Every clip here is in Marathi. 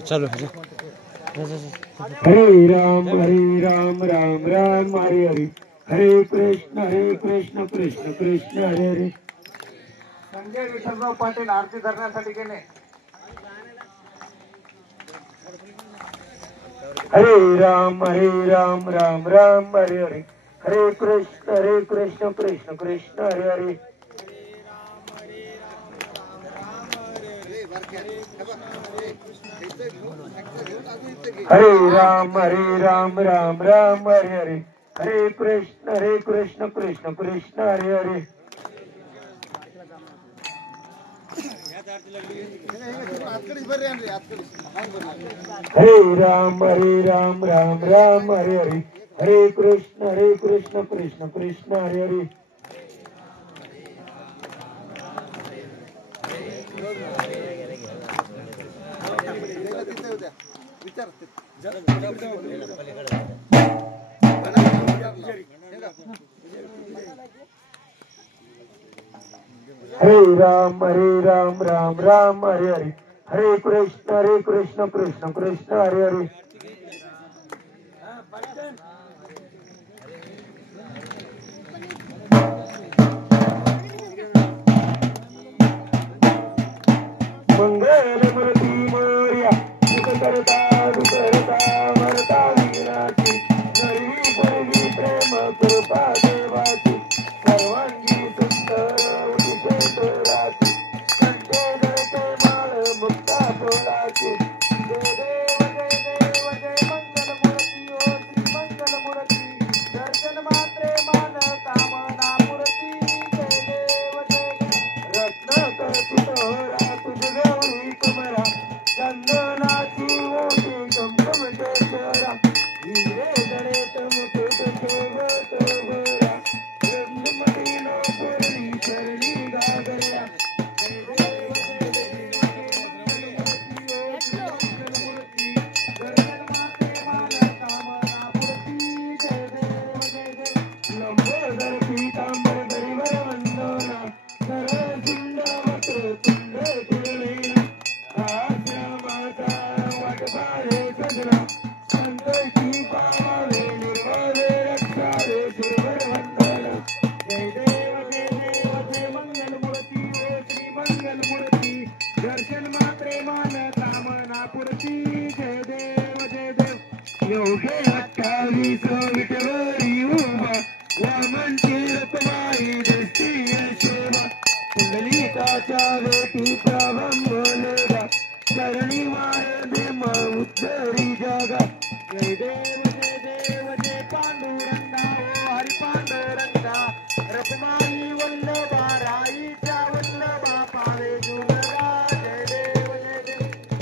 चलो हरे राम राम राम हरे हरे, हरे कृष्ण कृष्ण कृष्ण हरे हरे. संजय विठ्ठलराव पाटील आरती धरण्यासाठी गेले. हरे राम राम राम हरे हरे, हरे कृष्ण कृष्ण कृष्ण हरे हरे. हरे राम राम राम हरे हरे, हरे कृष्ण कृष्ण कृष्ण हरे हरे. हरे राम राम हरे हरे, हरे कृष्ण कृष्ण कृष्ण हरे हरे. हरे राम राम हरे हरे, हरे कृष्ण कृष्ण कृष्ण हरे हरे. मंगलमूर्ती मोरया सुख करता वरता वीराची, गरवी पूर्वी प्रेम कृपा देवाची, सर्वांगी सुंदर उदिशेश्वराची, कंठे जळते माळ मुक्ता फुलाची. जय देव जय मंगलमूर्ती ओ श्री मंगलमूर्ती, दर्शन मात्रे मान कामना मूर्ती. जय देव रत्न करती तोरा तुझ गौरी कमरा, चंदनाची मोठी कंकमटेश्वरा, हिरे गणेश मुकुट शोभत भरा, रत्नमणी नो पुरली शरणी गागऱ्या. लंबोदर पीतांबर दरीवर वंदना, सरळ झुंडावत तुंड तुरलेला, आश्रमाचा वाटपारे सजना, संतोषी पावावे निर्वावे रक्षावे शिरवर वंदना. जय देव जय मंगलमूर्ती ओ श्री मंगलमूर्ती, दर्शन मात्रे मान कामना पूर्ती. जय देव योगे 28 विठवरी उभा, वामनची रखवारी दृष्टी यशोदा, कुंडलिकाच्या वेटी प्रभंबलेगा, चरणी माय भीम उत्तरी जगा. जय देव जय पांडुरंगा ओ हरी पांडुरंगा, रखमाई वल्लभा राईच्या वल्लभा पावे जुलगा. जय देव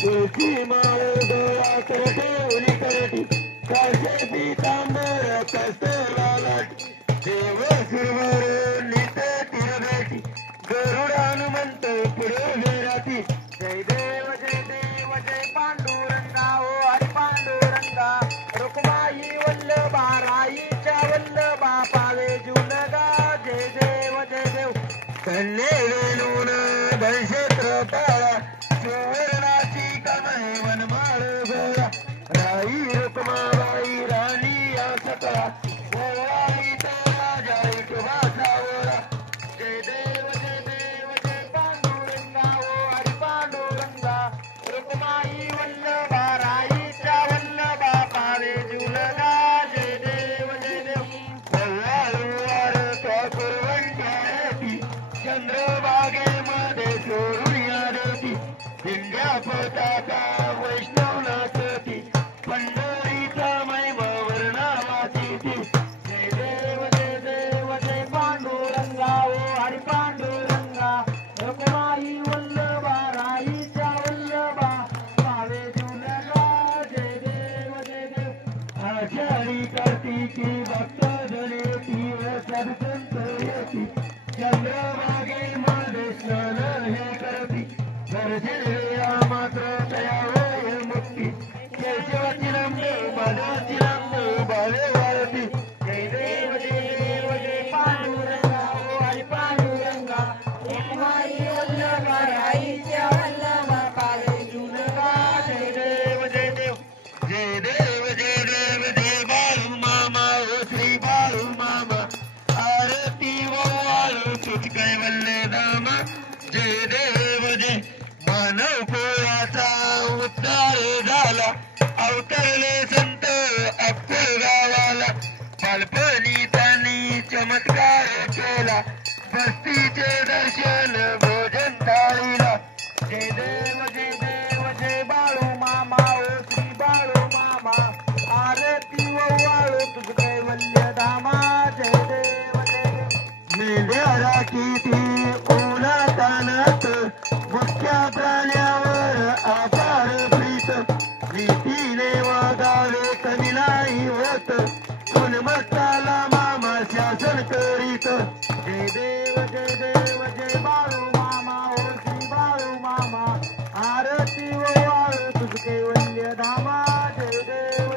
तुळशी माळ डोळा करठेवली करटी, काशे पीतांबर कस्तुरा लाटी, देव सुरवर नित तिरभेटी, गरुड हनुमंत पुढे राती. जय देव जय पांडुरंगा ओ हरी पांडुरंगा, रुक्माई वल्लभा राईच्या वल्लभा पावे जुलगा. जय देव कन्ये वेणून दंशेत्र टाळा, सुवर्णाची कमळे वनमाळ गोळा, राई रुक्माबाई राणी या सकळा, ओवाळीचा राजा विठोबा सावळा. जय देव जय पांडुरंगा ओ हरी पांडुरंगा, रुक्माई वल्लभा राईच्या वल्लभा पावे जुलगा. जय देव वल्लाळवार कुरवंट्याची, चंद्रभागेमध्ये सोडूया देती, दिंड्या पताका वैष्णव नाचती, पंढरीचा महिमा वर्णावाची ती. जय देव जय पांडुरंगा ओ हरी पांडुरंगा, रखमाई वल्लभा राईच्या वल्लभा पावे जुलगा. जय देव आषाढी कार्तिकी भक्त जनेती व सदसंत येती, चंद्रभागेमध्ये स्नान हे करती, दर्शनया मात्र तयावय मुक्ती, केशवाची लांबी माधवाची लांबी बाळे वाळती. जय देव जय पांडुरंगा ओ हरी पांडुरंगा, रखमाई वल्लभा राईच्या वल्लभा पावे जुलगा. जय देव उपकार झाला अवतरले संत अक्कल गावाला बालपणी त्यांनी चमत्कार केला बस्तीचे दर्शन भोजन थाळीला जय देव जय बाळू मामा ओ श्री बाळू मामा आरती वाळू तुझ कैवल्य धामा जय देव मेंढ्या राखीती उन्हातानात मुख्या प्राण्यावर आभार प्रीत रीतीने वागावे कमी नाही होत गुणमत्ताला मामा शासन करीत जय देव जय बाळू मामा ओ श्री बाळू मामा आरती वाळू तुझ कैवल्य धामा जय देव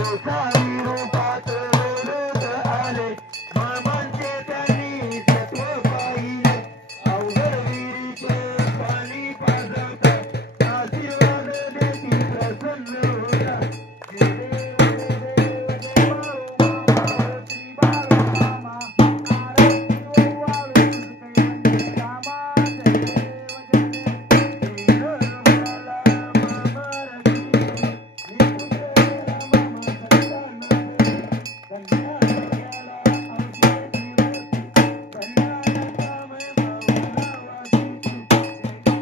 ओसाई रूपात रोज आले मामांचे त्यांनी तत्व पाहिले अवघड विहिरीचे पाणी पाजवता आशीर्वाद देती प्रसन्न होता जय देव जय बाळू मामा श्री बाळू मामा आरती वाळू तुझ कैवल्य धामा जय देव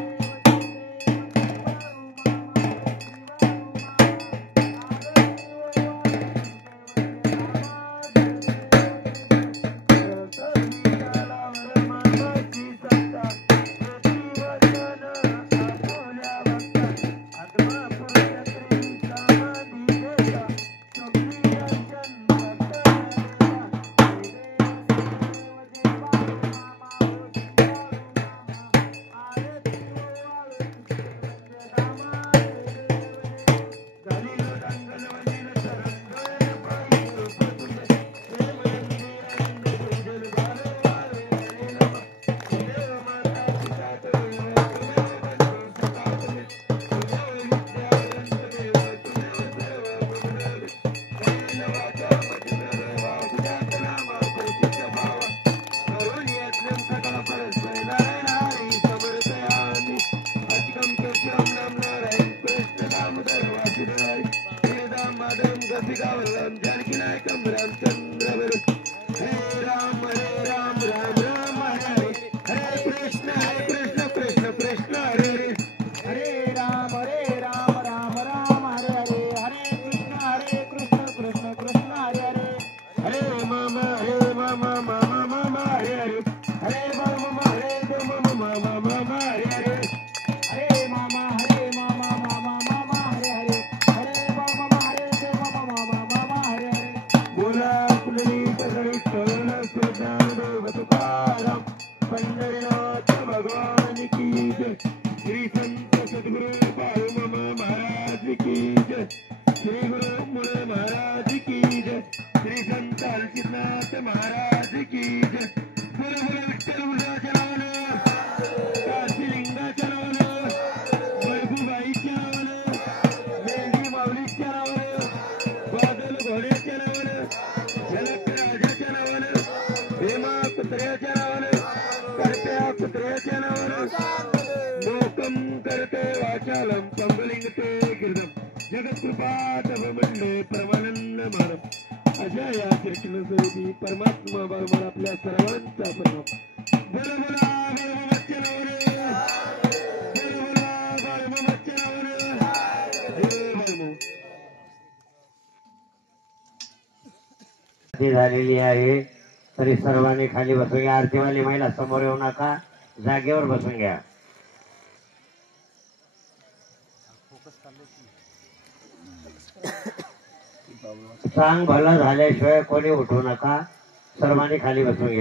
परमात्मा बरोबर आपल्या सर्वांचा प्रणाम झालेली आहे तरी सर्वांनी खाली बसून घ्या आरतीवाली महिला समोर येऊ नका जागेवर बसून घ्या सांग भला झाल्याशिवाय कोणी उठू नका सर्वांनी खाली बसून घ्या